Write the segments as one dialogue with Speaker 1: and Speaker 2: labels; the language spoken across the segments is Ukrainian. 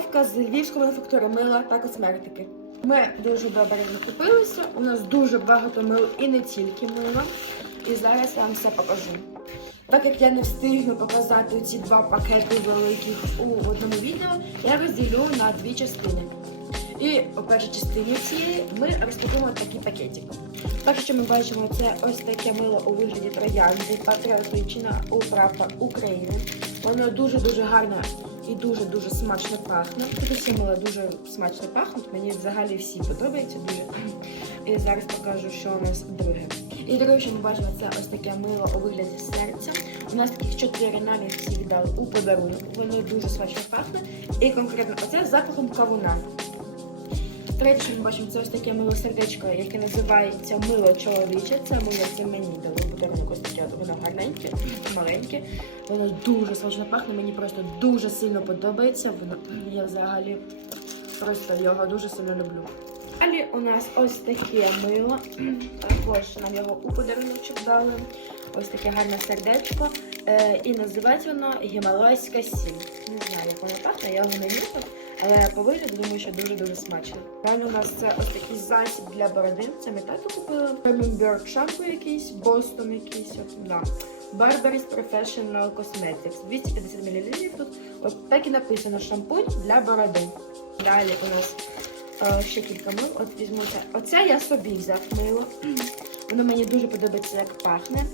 Speaker 1: Розпаковка з львівської мануфактури мила та косметики. Ми дуже добре закупилися. У нас дуже багато мил і не тільки мила. І зараз я вам все покажу. Так як я не встигну показати ці два пакети великих у одному відео, я розділю на дві частини. І у першій частині цієї ми розпакуємо такий пакетик. Так що ми бачимо, це ось таке мило у вигляді троянди, патріотична у прапор України. Воно дуже-дуже гарно і дуже-дуже смачно пахне. Тут усі мила дуже смачно пахнуть. Мені взагалі всі подобаються дуже. І зараз покажу, що у нас друге. І друге, що ми бачимо, це ось таке мило у вигляді серця. У нас таких чотири нам їх всі віддали у подарунок. Воно дуже смачно пахне. І конкретно оце з запахом кавуна. Третє, ми бачимо, це ось таке мило сердечко, яке називається мило чоловіче. Це мило це мені дало подарунок ось таке. Воно гарненьке, маленьке. Воно дуже смачно пахне. Мені просто дуже сильно подобається. Воно я взагалі просто його дуже сильно люблю. Далі у нас ось таке мило. Також нам його у подарунок дали. Ось таке гарне сердечко. Е, і називається воно Гімалайська сіль. Не знаю, як воно пахне, я його не нюхав. Але по вигляду думаю, що дуже-дуже смачно. Далі у нас це ось такий засіб для бороди. Це ми тату купили. Bird шампу якийсь, Бостон якийсь. От, да. Barber's Professional Cosmetics. 250 мл. Тут от так і написано шампунь для бороди. Далі у нас е, ще кілька мил. От візьму це. Оце я собі взяв мило. Воно мені дуже подобається, як пахне.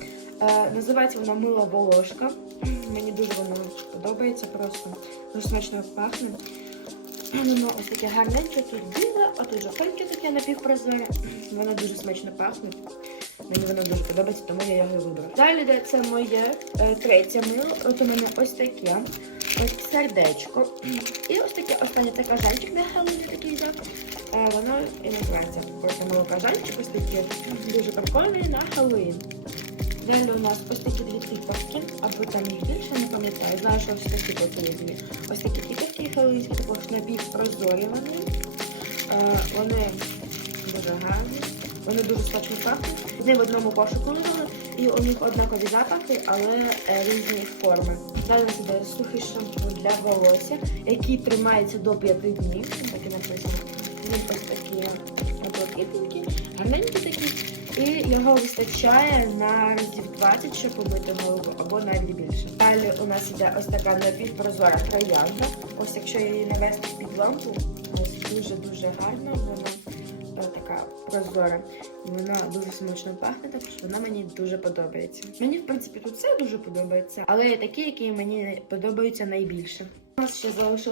Speaker 1: Е, називається воно мило волошка. Мені дуже воно подобається просто. Дуже смачно пахне. Воно ось таке гарненьке, тут біле, а тут жовтеньке таке напівпрозоре. Воно дуже смачно пахне. Мені воно дуже подобається, тому я його вибрала. Далі це моє е, третє мило. От у мене ось таке. Ось сердечко. І ось таке останнє це кажанчик на Хеллоуін такий взяв. Е, воно і називається просто мило кажанчик, ось таке дуже прикольний на Хеллоуін. Далі у нас ось такі дві типавки, або там їх більше, не пам'ятаю. Знаю, що ось такі потрібні. Ось такі типавки хеллоуінські, також напівпрозорі вони. Е, вони дуже гарні, вони дуже смачно пахнуть. Вони в одному кошику лежали, і у них однакові запахи, але е, різні форми. Далі у нас сухий шампунь для волосся, який тримається до 5 днів. Так і написано. Він ось такі блакитненькі, гарненькі такі. І його вистачає на разів 20, щоб побити голову, або навіть більше. Далі у нас іде ось така напівпрозора троянда. Ось якщо її навести під лампу, ось дуже-дуже гарна, вона е, така прозора. І вона дуже смачно пахне, також вона мені дуже подобається. Мені, в принципі, тут все дуже подобається, але є такі, які мені подобаються найбільше. У нас ще залишилось